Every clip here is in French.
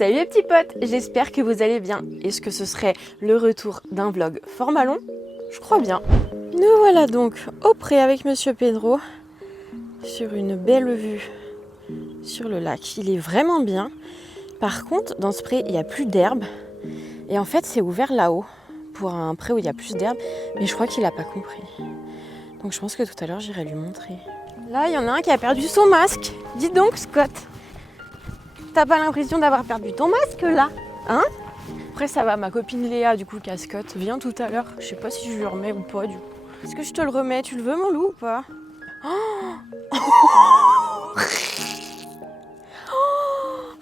Salut les petits potes, j'espère que vous allez bien. Est-ce que ce serait le retour d'un vlog format long? Je crois bien. Nous voilà donc au pré avec Monsieur Pedro, sur une belle vue sur le lac. Il est vraiment bien. Par contre, dans ce pré, il n'y a plus d'herbe. Et en fait, c'est ouvert là-haut, pour un pré où il y a plus d'herbe. Mais je crois qu'il n'a pas compris. Donc je pense que tout à l'heure, j'irai lui montrer. Là, il y en a un qui a perdu son masque. Dis donc, Scott. T'as pas l'impression d'avoir perdu ton masque là, hein? Après ça va, ma copine Léa du coup Cascotte vient tout à l'heure. Je sais pas si je lui remets ou pas du coup. Est-ce que je te le remets? Tu le veux mon loup ou pas? Oh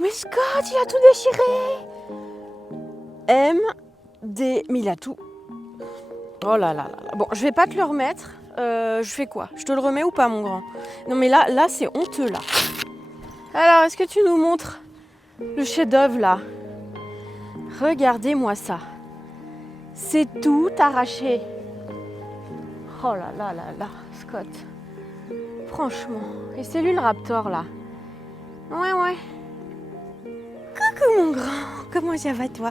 mais Scott, il a tout déchiré. MD, mais il a tout. Oh là là là. Bon, je vais pas te le remettre. Je fais quoi? Je te le remets ou pas mon grand? Non mais là c'est honteux là. Alors, est-ce que tu nous montres le chef-d'œuvre là? Regardez-moi ça. C'est tout arraché. Oh là là là là, Scott. Franchement. Et c'est lui le raptor là. Ouais. Coucou mon grand. Comment ça va toi?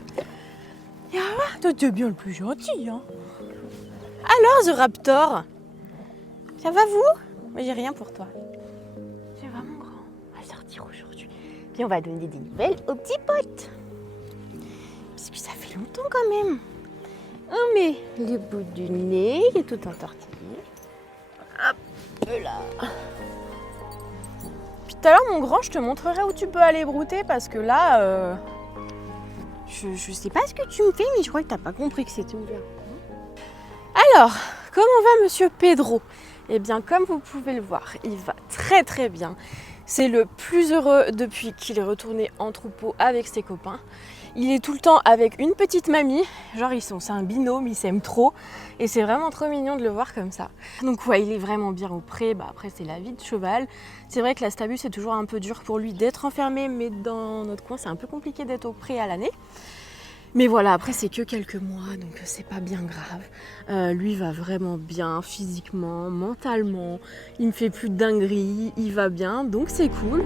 Ah, toi t'es bien le plus gentil hein. Alors The Raptor, ça va vous? Mais j'ai rien pour toi. Ça va mon grand? On va sortir aujourd'hui. Puis on va donner des nouvelles aux petits potes. Parce que ça fait longtemps quand même. Oh mais le bout du nez, il est tout entortillé. Hop là. Puis tout à l'heure mon grand, je te montrerai où tu peux aller brouter parce que là, je sais pas ce que tu me fais, mais je crois que t'as pas compris que c'était ouvert. Alors, comment va Monsieur Pedro? Eh bien, comme vous pouvez le voir, il va très très bien. C'est le plus heureux depuis qu'il est retourné en troupeau avec ses copains. Il est tout le temps avec une petite mamie, genre c'est un binôme, ils s'aiment trop et c'est vraiment trop mignon de le voir comme ça. Donc ouais, il est vraiment bien au pré, après c'est la vie de cheval. C'est vrai que la stabule c'est toujours un peu dur pour lui d'être enfermé, mais dans notre coin c'est un peu compliqué d'être au pré à l'année. Mais voilà, après c'est que quelques mois, donc c'est pas bien grave. Lui va vraiment bien physiquement, mentalement, il me fait plus de dingueries, il va bien, donc c'est cool.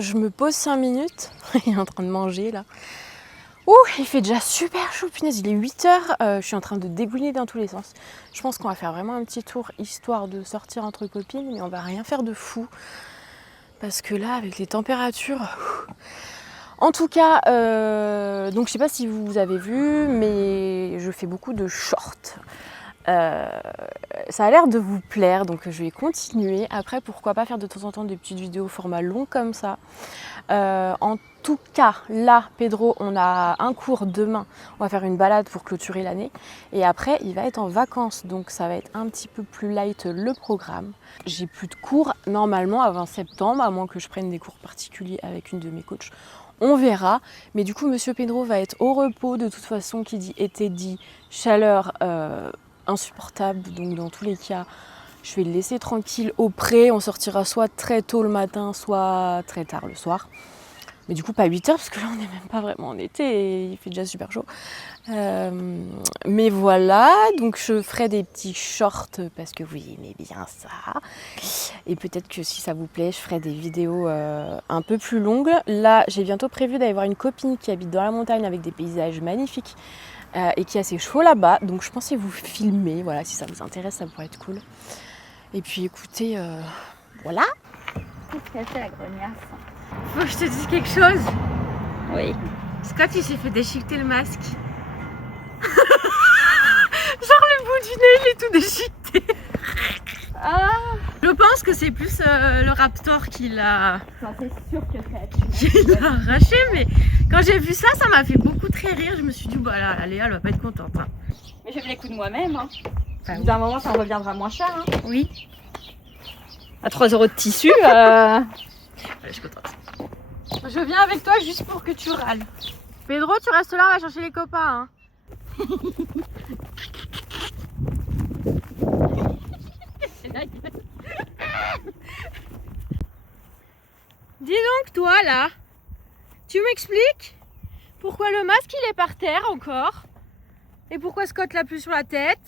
Je me pose 5 minutes, il est en train de manger là. Ouh, il fait déjà super chaud, punaise, il est 8h, je suis en train de dégouiner dans tous les sens. Je pense qu'on va faire vraiment un petit tour histoire de sortir entre copines, mais on va rien faire de fou. Parce que là, avec les températures... En tout cas, donc je sais pas si vous avez vu, mais je fais beaucoup de shorts. Ça a l'air de vous plaire, donc je vais continuer. Après, pourquoi pas faire de temps en temps des petites vidéos format long comme ça. En tout cas, là, Pedro, on a un cours demain. On va faire une balade pour clôturer l'année. Et après, il va être en vacances, donc ça va être un petit peu plus light le programme. J'ai plus de cours normalement avant septembre, à moins que je prenne des cours particuliers avec une de mes coachs. On verra. Mais du coup, Monsieur Pedro va être au repos. De toute façon, qui dit été dit chaleur insupportable, donc dans tous les cas je vais le laisser tranquille au pré. On sortira soit très tôt le matin, soit très tard le soir, mais du coup pas 8h parce que là on n'est même pas vraiment en été et il fait déjà super chaud. Mais voilà, donc je ferai des petits shorts parce que vous aimez bien ça, et peut-être que si ça vous plaît je ferai des vidéos un peu plus longues. Là j'ai bientôt prévu d'aller voir une copine qui habite dans la montagne avec des paysages magnifiques et qui a ses chevaux là-bas, donc je pensais vous filmer, voilà, si ça vous intéresse, ça pourrait être cool. Et puis écoutez, voilà. Qu'est-ce qu'elle fait la grognasse? Faut que je te dise quelque chose. Oui. Scott il s'est fait déchiqueter le masque. Genre le bout du nez il est tout déchiqueté. Ah, Je pense que c'est plus le raptor qui l'a... j'en suis sûre que c'est qui l'a arraché, mais quand j'ai vu ça, ça m'a fait beaucoup très rire. Je me suis dit, bah là, Léa, elle va pas être contente. Hein. Mais j'ai fait les coups de moi-même. Hein. Enfin, Au bout d'un moment, ça en reviendra moins cher. Hein. oui. À 3 € de tissu. Ouais, je suis contente. Je viens avec toi juste pour que tu râles. Pedro, tu restes là, on va chercher les copains. Hein. Dis donc, toi là, tu m'expliques pourquoi le masque il est par terre encore et pourquoi Scott l'a plus sur la tête.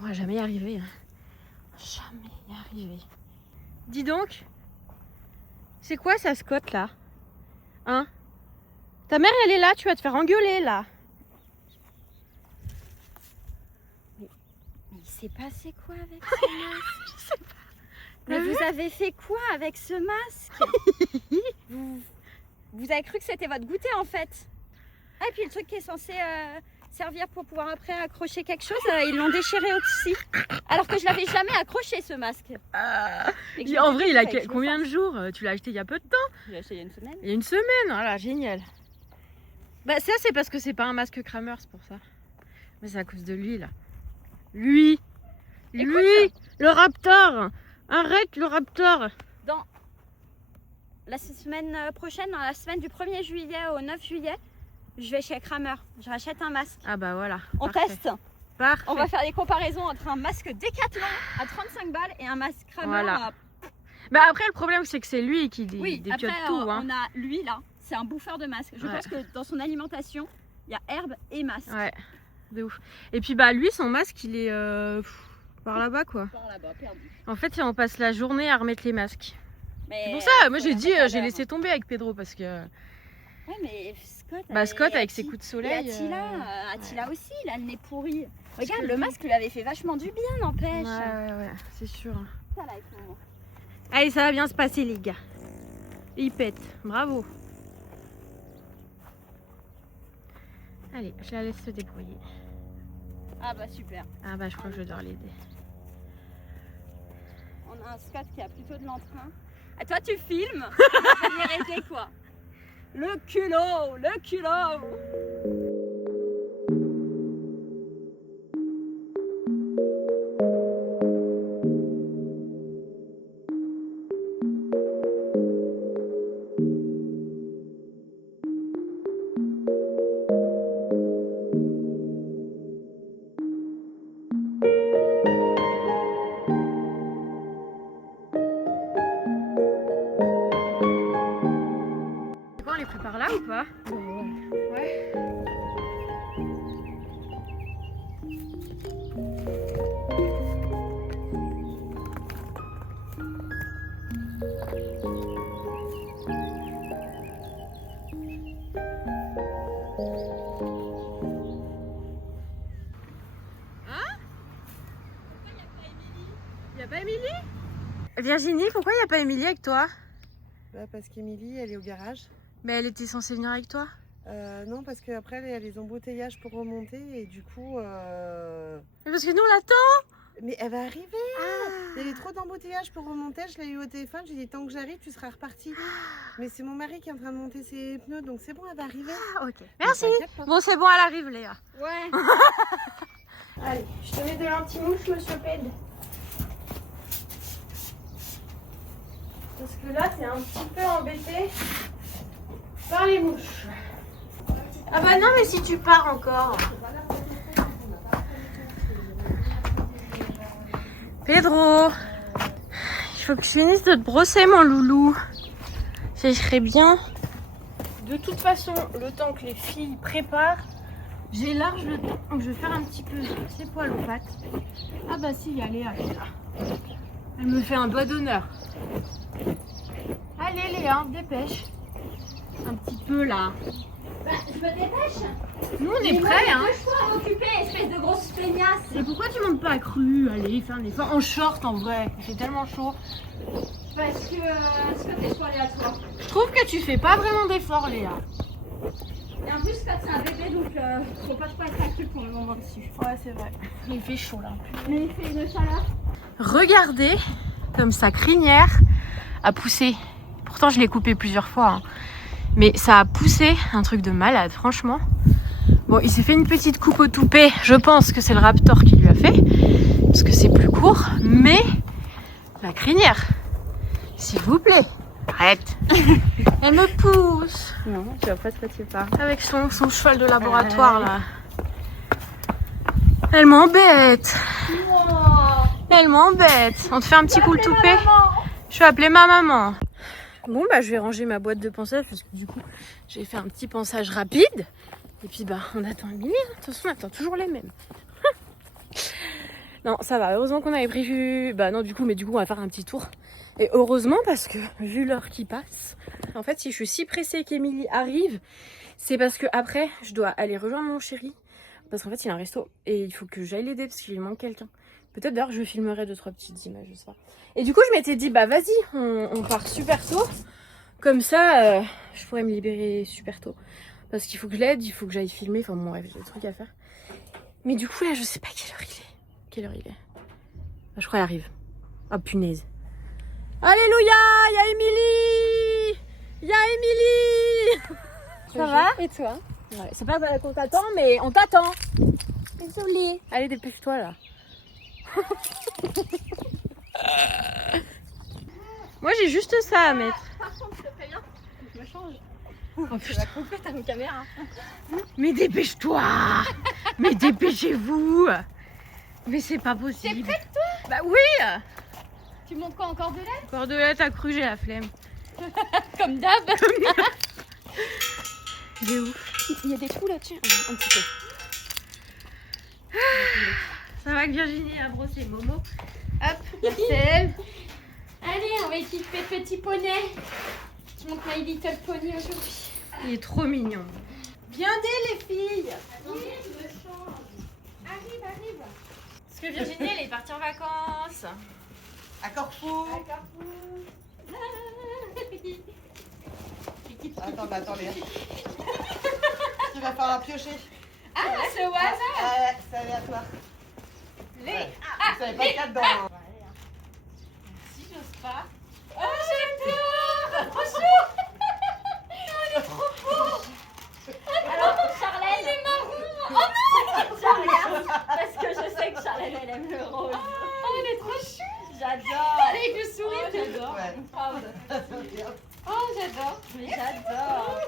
On va jamais y arriver. Hein. Jamais y arriver. Dis donc, c'est quoi ça, Scott là? Hein? Ta mère elle est là, tu vas te faire engueuler là. Mais il s'est passé quoi avec ce masque? Je sais pas. Mais T'as vu? vous avez fait quoi avec ce masque? vous avez cru que c'était votre goûter en fait. Ah, et puis le truc qui est censé servir pour pouvoir après accrocher quelque chose, ils l'ont déchiré aussi. Alors que je l'avais jamais accroché ce masque. Et que je En m'étais vrai, dit, il a fallait que je le combien de fasse. jours? Tu l'as acheté il y a peu de temps? Je l'ai acheté il y a une semaine. Il y a une semaine, voilà, génial. Bah ça c'est parce que c'est pas un masque Kramer, c'est pour ça. Mais c'est à cause de lui là. Lui, Écoute, le Raptor. Arrête le Raptor. dans la semaine prochaine, dans la semaine du 1er juillet au 9 juillet, je vais chez Kramer. Je rachète un masque. Ah bah voilà. On parfait. teste. Parfait. On va faire des comparaisons entre un masque Decathlon à 35 balles et un masque Kramer Voilà. à... Bah après le problème c'est que c'est lui qui Oui, dépiote après tout. Hein. on a lui là, c'est un bouffeur de masque. Je Ouais. pense que dans son alimentation, il y a herbe et masque. Ouais, de ouf. Et puis bah lui son masque il est par là-bas quoi. Par là-bas, perdu. En fait on passe la journée à remettre les masques. Mais C'est pour ça, moi faut j'ai la dit, mettre à j'ai l'heure. laissé tomber avec Pedro parce que Ouais, mais Scott, bah Scott et avec ses Atti- coups de et soleil. Attila aussi, il a le nez pourri. Regarde, que le lui. masque lui avait fait vachement du bien, n'empêche. Ouais, c'est sûr. Ça, là, avec mon- Allez, ça va bien se passer les gars. Il pète, bravo. Allez, je la laisse se débrouiller. Ah bah super. Ah bah je crois que je dois l'aider. On a un Scott qui a plutôt de l'entrain. Ah, toi, tu filmes. Je vais venir aider, quoi. Le culot, le culot. C'est quoi, on les prépare là ou pas? Ouais. Y'a pas Émilie? Virginie, pourquoi il n'y a pas Émilie avec toi? Bah, parce qu'Émilie, elle est au garage. Mais elle était censée venir avec toi. Non, parce qu'après, il y a les embouteillages pour remonter et du coup... Mais parce que nous on l'attend. Mais elle va arriver. Ah. Il y avait trop d'embouteillages pour remonter. Je l'ai eu au téléphone. J'ai dit, tant que j'arrive, tu seras reparti. Mais c'est mon mari qui est en train de monter ses pneus. Donc c'est bon, elle va arriver. Ah, ok. Merci. Ne t'inquiète pas. Bon, c'est bon, elle arrive, Léa. Ouais. Allez, je te mets de l'anti-mouche, monsieur Ped. Parce que là, t'es un petit peu embêté par les mouches. Ah bah non, mais si tu pars encore. Pedro, il faut que je finisse de te brosser, mon loulou. Ça serait bien. De toute façon, le temps que les filles préparent, j'ai large le temps. Donc je vais faire un petit peu ses poils aux pattes. Ah bah si, il y a Léa qui est là. Elle me fait un doigt d'honneur. Allez Léa, dépêche. Un petit peu là. Bah, je me dépêche. Nous on est prêts hein. Je suis à m'occuper, espèce de grosse feignasse. Mais pourquoi tu montes pas à cru? Allez, fais un effort. En short en vrai, il fait tellement chaud. Parce que Scott est trop aléatoire. Je trouve que tu fais pas vraiment d'efforts Léa. Et en plus, Scott, c'est un bébé, donc faut pas trop être à cru pour le moment dessus. Ouais c'est vrai. Il fait chaud là. Mais il fait une chaleur. Regardez comme sa crinière a poussé. Pourtant je l'ai coupé plusieurs fois. Hein. Mais ça a poussé un truc de malade, franchement. Bon, il s'est fait une petite coupe au toupet. Je pense que c'est le Raptor qui lui a fait. Parce que c'est plus court. Mais la crinière, s'il vous plaît. Arrête. Elle me pousse. Non, je vois pas de quoi tu parles. Avec son cheval de laboratoire là. Elle m'embête. Elle m'embête. On te fait un petit coup le toupet. Je vais appeler ma maman. Bon bah je vais ranger ma boîte de ponçage parce que du coup j'ai fait un petit ponçage rapide. Et puis bah on attend Émilie. De toute façon on attend toujours les mêmes. Non ça va, heureusement qu'on avait prévu. Bah non du coup on va faire un petit tour. Et heureusement parce que vu l'heure qui passe, en fait si je suis si pressée qu'Émilie arrive, c'est parce que après je dois aller rejoindre mon chéri. Parce qu'en fait il a un resto et il faut que j'aille l'aider parce qu'il lui manque quelqu'un. Peut-être d'ailleurs je filmerai 2-3 petites images, je sais pas. Et du coup je m'étais dit bah vas-y on part super tôt. Comme ça je pourrais me libérer super tôt. Parce qu'il faut que je l'aide, il faut que j'aille filmer, enfin bon bref j'ai des trucs à faire. Mais du coup là je sais pas quelle heure il est. Quelle heure il est? Bah, je crois qu'il arrive. Oh punaise. Alléluia, il y a Émilie. Il y a Émilie. Ça va? Et toi? Ouais, c'est pas qu'on t'attend mais on t'attend. Désolée. Allez dépêche-toi là. Moi j'ai juste ça à mettre. Par contre, je te préviens, je me change. Oh, Tu vas couper ta caméra. mais dépêche-toi. Mais dépêchez-vous. Mais c'est pas possible. T'es prête toi? Bah oui. Tu montes quoi, encore de l'aide? Cordelette a cru, j'ai la flemme. Comme d'hab. J'ai ouf. Il y a des trous là, tiens. Un petit peu. Ça va que Virginie a brossé Momo. Hop, Marcel. Allez, on va équiper Petit Poney. Je monte My Little Pony aujourd'hui. Il est trop mignon. Viendez les filles. Attendez, je me change. Arrive. Parce que Virginie elle est partie en vacances. À Corfou. Attends, Léa. Tu vas faire la piocher. Ah, c'est au hasard. Ouais, c'est aléatoire. Ouais. Vous savez pas qu'il y a dedans. Hein. Si j'ose pas. Oh, j'adore. Trop chaud. Oh, il est trop beau. Alors, Charlène. Il est marron. Oh non. Charlène. Parce que je sais que Charlène, elle aime le rose. Oh, il est trop chou. J'adore. Allez, je souris. Oh, j'adore. Ouais. Proud. Oh, j'adore. Mais j'adore.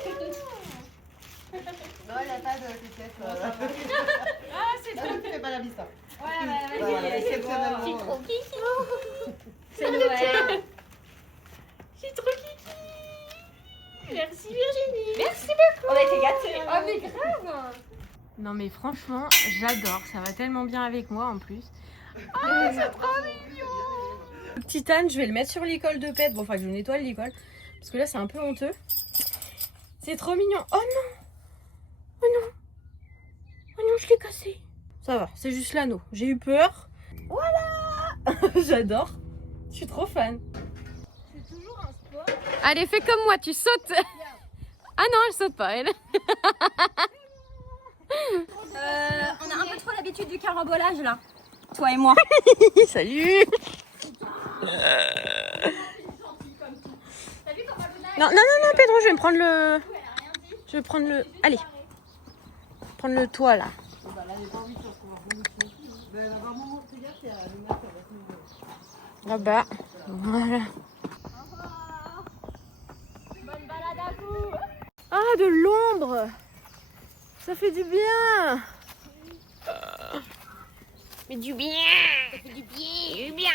Non, il n'y a pas de piquette. Ah, c'est Tu fais pas la vista. Ouais, vas-y. Voilà, C'est exceptionnellement. beau. C'est trop kiki. C'est Noël. C'est trop kiki. Merci Virginie. Merci beaucoup. On a été gâtés. Oh, mais grave. Non mais franchement, j'adore. Ça va tellement bien avec moi en plus. Ah, c'est trop mignon. Le petit âne, je vais le mettre sur l'école de pète. Bon, enfin que je nettoie l'école. Parce que là, c'est un peu honteux. C'est trop mignon. Oh non. Oh non. Oh non, je l'ai cassé. Ça va, c'est juste l'anneau. J'ai eu peur. Voilà. J'adore. Je suis trop fan. C'est toujours un sport. Allez, fais comme moi, tu sautes. Ah non, elle saute pas, elle. On a un peu trop l'habitude du carambolage là. Toi et moi. Salut. Non, Pedro, je vais me prendre le... Je vais prendre le... Allez. Prendre le toit, là. Là-bas. Voilà. Bonne balade à vous. Ah, de l'ombre. Ça fait du bien. Mais du bien. Ça fait du bien.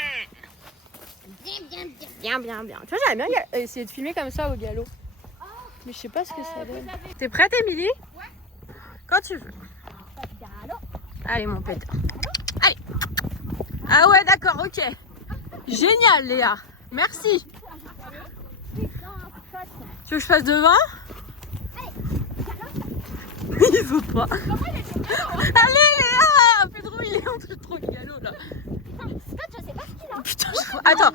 Bien. Tu vois, j'aimerais bien essayer de filmer comme ça au galop. Mais je sais pas ce que ça donne. T'es prête, Émilie? Ouais. Quand tu veux. Allez, mon pète. Allez. Ah ouais, d'accord, ok. Génial, Léa. Merci. Tu veux que je fasse devant? Il veut pas. Allez, Léa. Pedro, il est en trop galop, là. Scott, je sais pas ce qu'il a. Putain, attends.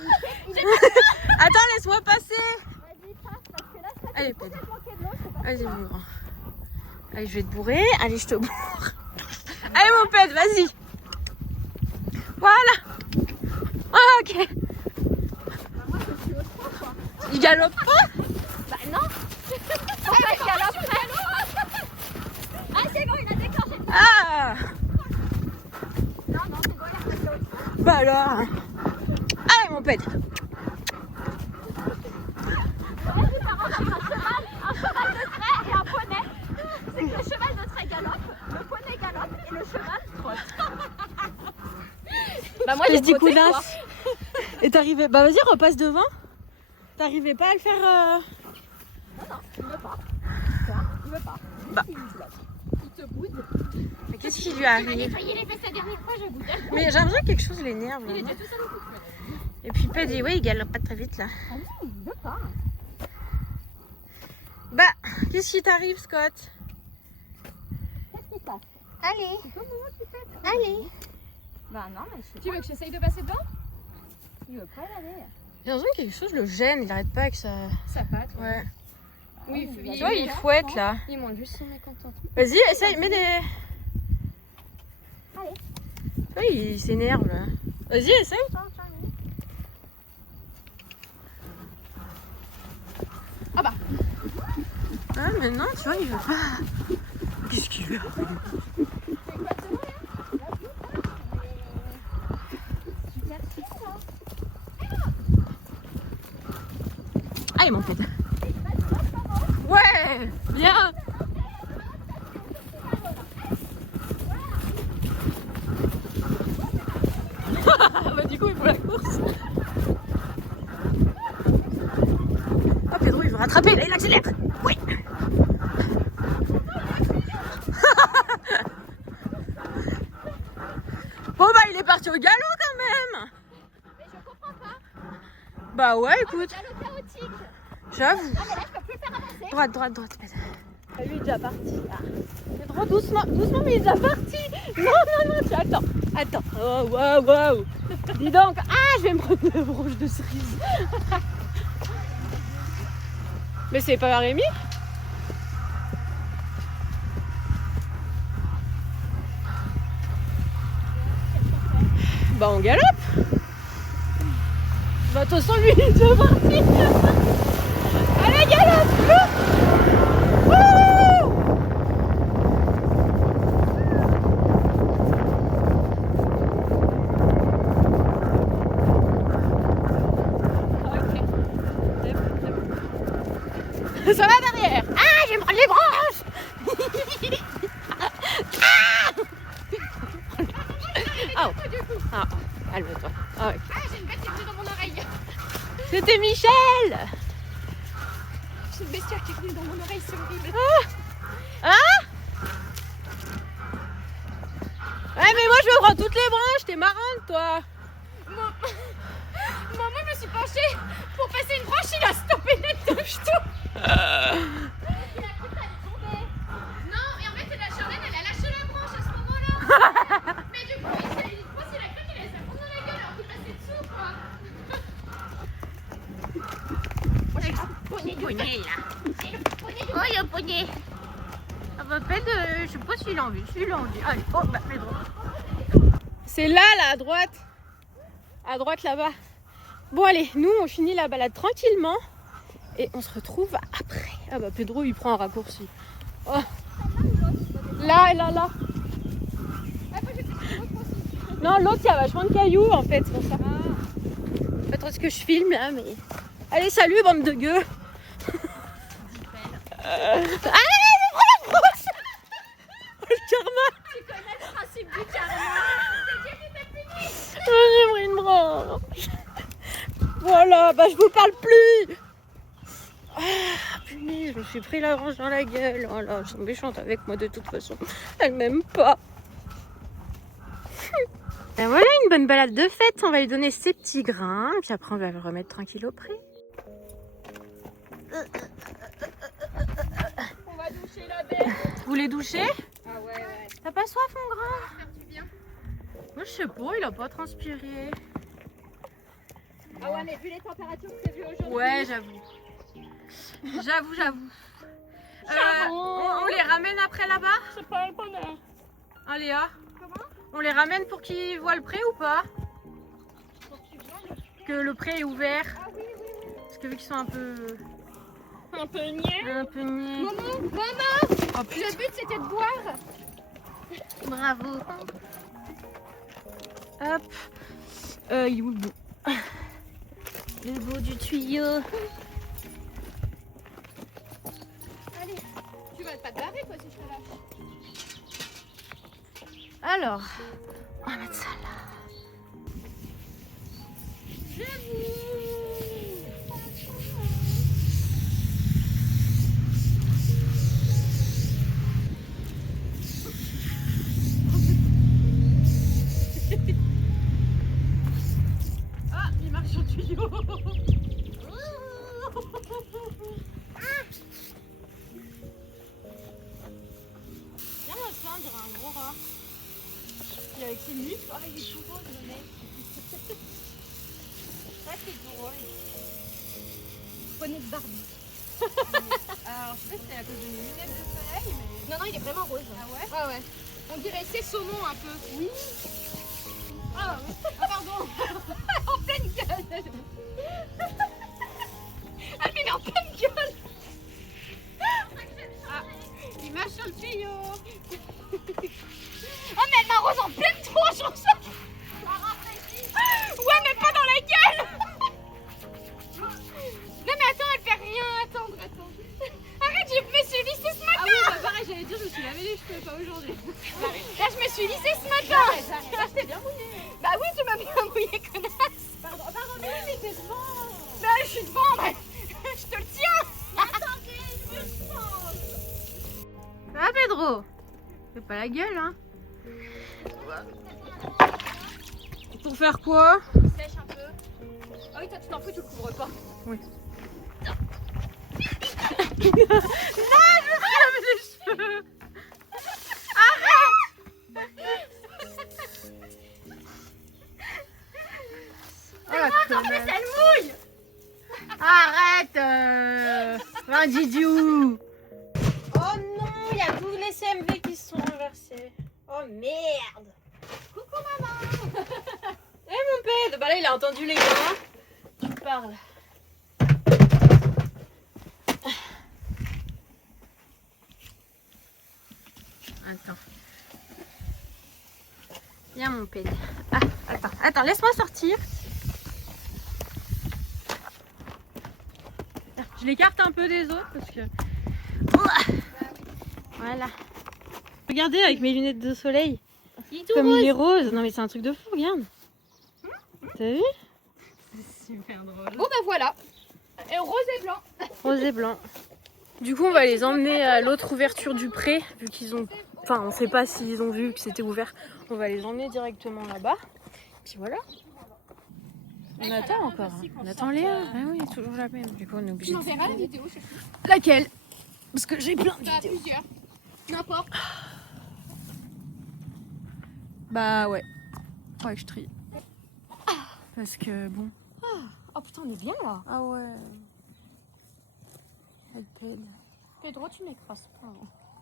Attends, laisse-moi passer. Vas-y, passe parce que là, Scott, Allez, il Pedro. est manqué de l'eau. Je sais pas. Allez, mon grand. Allez, je vais te bourrer. Allez, je te bourre. Allez, mon pète, vas-y. Voilà. Ah, ok. Il galope pas? Bah non. Pourquoi il galope? Ah, c'est bon, il a déclenché. Ah. Non, c'est bon, il a fait l'autre. Bah alors. Allez, mon pète. Moi, j'ai Petit trotté, coup d'as. quoi. Et t'arrivais... Bah vas-y, repasse devant. T'arrivais pas à le faire... Non, il veut pas. Il veut pas. Bah. Il te boude. Mais qu'est-ce qui lui Il a arrive? nettoyé les fesses la dernière fois, je goûte. Mais j'ai l'impression que quelque chose l'énerve. Il là, est non déjà tout seul au couple. Et puis Ped dit, ouais, il galope pas très vite là. Ah non, il veut pas. Bah, qu'est-ce qui t'arrive, Scott? Qu'est-ce qui se passe? Allez, C'est toi, maman, qui fait? allez. Bah non, mais je sais. Tu veux que j'essaye de passer dedans? Il veut pas y aller. J'ai l'impression que quelque chose le gêne, il arrête pas avec ça. Ça patte. Ouais. Oui, Tu vois, il fouette là. Il monte juste son mécontentement. Vas-y, essaye, mets des. Allez. Tu vois, il s'énerve là. Vas-y, essaye. Ah bah. Ah, mais non, tu vois, il veut pas. Qu'est-ce qu'il veut? Ah, il m'en fait. Ouais, bien. Bah du coup, il faut la course. Ah, Pedro, il veut rattraper. Là, il accélère. Oui. Bon, bah, il est parti au galop quand même. Mais je comprends pas. Bah ouais, écoute. Galop chaotique. J'avoue. Ah mais là, je peux plus le faire avancer. Droite, droite, droite. Lui, il est déjà parti. Là. Pedro, doucement, doucement, mais il est déjà parti. Non, non, non, tu attends. Attends. Oh, waouh, waouh. Dis donc. Ah, je vais me prendre une branche de cerise. Mais c'est pas Rémi? Bah, on galope. Bah, de toute façon, lui, il est déjà parti. Allez, galope. Wouh. Ça va derrière. Ah, je vais me prendre les branches. Ah, ah, calme-toi. Ah, ouais. Ah, j'ai une bête qui est venue dans mon oreille. C'était Michel. J'ai une bestiole qui est venue dans mon oreille, c'est horrible. Hein? Ouais, mais moi je me prends toutes les branches, t'es marrante toi. Maman, je me suis penchée pour passer une branche, il a stoppé net de tout. Il a cru que t'allais tomber. Non, et en fait, la charrette, elle a lâché la branche à ce moment-là. Mais du coup, il a cru qu'il allait se la prendre dans la gueule alors qu'il passait dessous, quoi. Oh, j'ai un poney là. Oh, il y a un poney. Ça va pas de. Je sais pas s'il a envie. S'il a envie. Allez, oh, bah, Pedro. C'est là, à droite. À droite, là-bas. Bon, allez, nous, on finit la balade tranquillement. Et on se retrouve après. Ah, bah, Pedro, il prend un raccourci. Oh. Là, là, là. Non, l'autre, il y a vachement de cailloux, en fait, c'est pour ça. Pas trop ce que je filme, là, mais. Allez, salut, bande de gueux. Allez, je prends la brosse. Oh, le karma. Tu connais le principe du karma. C'est Dieu qui t'a puni. J'ai pris une branche. Voilà, bah je vous parle plus. Ah, punaise, je me suis pris la branche dans la gueule. Oh là, elles sont méchantes avec moi de toute façon. Elles m'aiment pas. Ben voilà, une bonne balade de fête. On va lui donner ses petits grains. Puis après, on va le remettre tranquille au pré. On va doucher la bête. Vous voulez doucher? Ah ouais. T'as pas soif, mon grand? Faire du bien. Moi, je sais pas, il a pas transpiré. Ah ouais, mais vu les températures prévues aujourd'hui. Ouais, j'avoue. J'avoue. On les ramène après là-bas? C'est pas le bonheur. Hein, Léa? Comment? On les ramène pour qu'ils voient le pré ou pas? Pour que tu vois le... Que le pré est ouvert? Ah oui, oui, oui. Parce que vu qu'ils sont un peu Un peu niais. niais. Maman, Oh, le but c'était de boire. bravo. Hop. Il est où le bout? Le bout du tuyau. Allez, tu vas pas te barrer quoi si je te lâche. Alors, on va mettre ça là. Ah, il marche sur le tuyau. Viens, moi, ça, on dirait un gros rat. Et avec ses nuques, oh, il est tout rose, le mec. Ça, c'est drôle. Poney de Barbie. Alors, je sais pas si c'est à cause de mes lunettes de soleil, mais... Non, non, il est vraiment rose. Ah ouais? Ouais, ouais. On dirait c'est saumon un peu. Oui. Ah, pardon. En pleine gueule. Ah, mais il est en pleine gueule. Ah, il marche sur le tuyau. Oh, mais elle m'arrose en pleine tronche, je ça. Ouais, mais pas dans la gueule. Non, mais attends, elle fait rien. Attends. Arrête, je me suis lissée ce matin. Ah oui, bah pareil, j'allais dire, je me suis lavé les cheveux, pas aujourd'hui. Là, je me suis lissée ce matin. J'arrête, t'es bien mouillée. Bah oui, tu m'as bien mouillée, connasse. Pardon, mais t'es devant. Bah, je suis devant, mais je te le tiens. Attendez, je me change. Ah, Pedro, fais pas la gueule, hein. Pour faire quoi? Sèche un peu. Ah oui, toi, tu t'en fous, tu le couvres pas. Oui. Non, je me suis lavé les cheveux. Arrête. Oh la connasse. Elle mouille. Arrête un Didiou. Oh non, il y a tous les CMV qui se sont renversés. Oh merde. Coucou, maman. Eh mon père, bah là il a entendu les gars. Tu parles. Attends. Viens mon père. Ah, attends, laisse-moi sortir. Je l'écarte un peu des autres parce que... Voilà. Regardez avec mes lunettes de soleil. Comme il est rose. Non mais c'est un truc de fou, regarde. T'as vu? C'est super drôle. Bon, bah voilà. Et rose et blanc. Rose et blanc. Du coup on va les emmener à l'autre ouverture du pré. Vu qu'ils ont... Enfin on sait pas s'ils ont vu que c'était ouvert. On va les emmener directement là-bas. Puis voilà. On attend encore. Hein. On attend Léa. Ah oui, toujours la même. Du coup on est obligé Tu de... m'enverras la vidéo, c'est tout. Laquelle? Parce que j'ai plein de T'as vidéos. plusieurs. N'importe. Bah ouais. Ouais, je trie. Parce que bon. Oh putain, on est bien là. Ah ouais. Elle pèle. Pedro, tu m'écrases pas.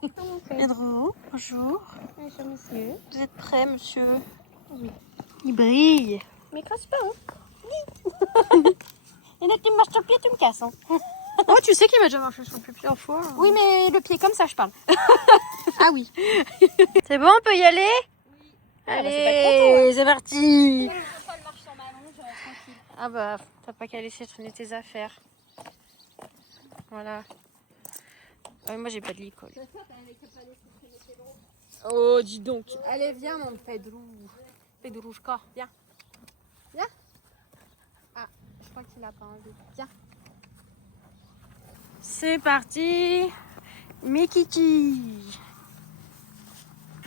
Pedro, bonjour. Bonjour, monsieur. Vous êtes prêt, monsieur? Oui. Il brille. M'écrase pas, hein. Et là, tu me marches sur le pied, tu me casses, hein. Oh, tu sais qu'il m'a déjà marché sur le pied plusieurs fois. Oui, mais le pied comme ça, je parle. Ah oui. C'est bon, on peut y aller? Oui. Allez, c'est parti. Je peux pas le marcher sur ma longe, tranquille. Ah bah, t'as pas qu'à laisser traîner tes affaires. Voilà. Ah, moi, j'ai pas de licol. Oh, dis donc. Allez, viens, mon Pedro. Pedrouchka, viens. Viens. Ah, je crois qu'il a pas envie. Viens. C'est parti. Mes kitty.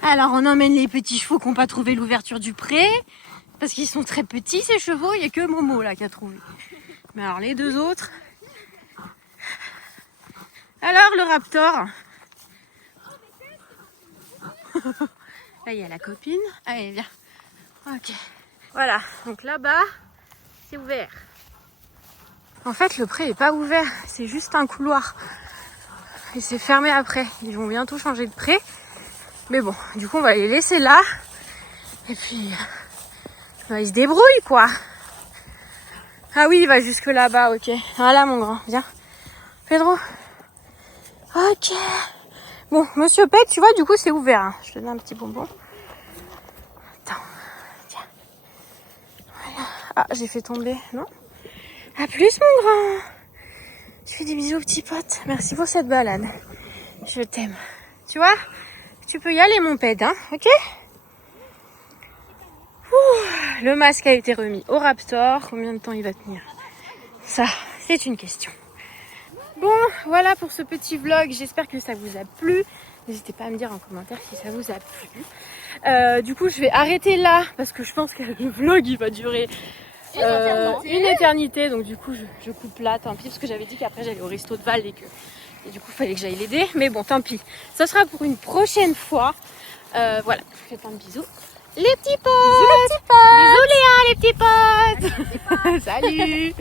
Alors, on emmène les petits chevaux qui n'ont pas trouvé l'ouverture du pré. Parce qu'ils sont très petits, ces chevaux. Il n'y a que Momo, là, qui a trouvé. Mais alors, les deux autres... Alors, le raptor. Là, il y a la copine. Allez, viens. Ok. Voilà. Donc là-bas, c'est ouvert. En fait, le pré n'est pas ouvert. C'est juste un couloir. Et c'est fermé après. Ils vont bientôt changer de pré. Mais bon, du coup, on va les laisser là. Et puis, bah, ils se débrouillent, quoi. Ah oui, il va jusque là-bas, ok. Voilà, mon grand. Viens. Pedro. Ok. Bon, monsieur Pet, tu vois, du coup, c'est ouvert. Hein. Je te donne un petit bonbon. Attends. Tiens. Voilà. Ah, j'ai fait tomber, non? À plus, mon grand. Je fais des bisous au petit pote. Merci pour cette balade. Je t'aime. Tu vois, tu peux y aller, mon Pet, hein, ok? Le masque a été remis au Raptor. Combien de temps il va tenir? Ça, c'est une question. Bon, voilà pour ce petit vlog. J'espère que ça vous a plu. N'hésitez pas à me dire en commentaire si ça vous a plu. Du coup, je vais arrêter là parce que je pense que le vlog il va durer une éternité. Donc du coup, je coupe là, tant pis, parce que j'avais dit qu'après j'allais au resto de Val et du coup, il fallait que j'aille l'aider. Mais bon, tant pis. Ça sera pour une prochaine fois. Voilà, je vous fais plein de bisous. Les petits potes! Bisous Léa, les petits potes! Salut!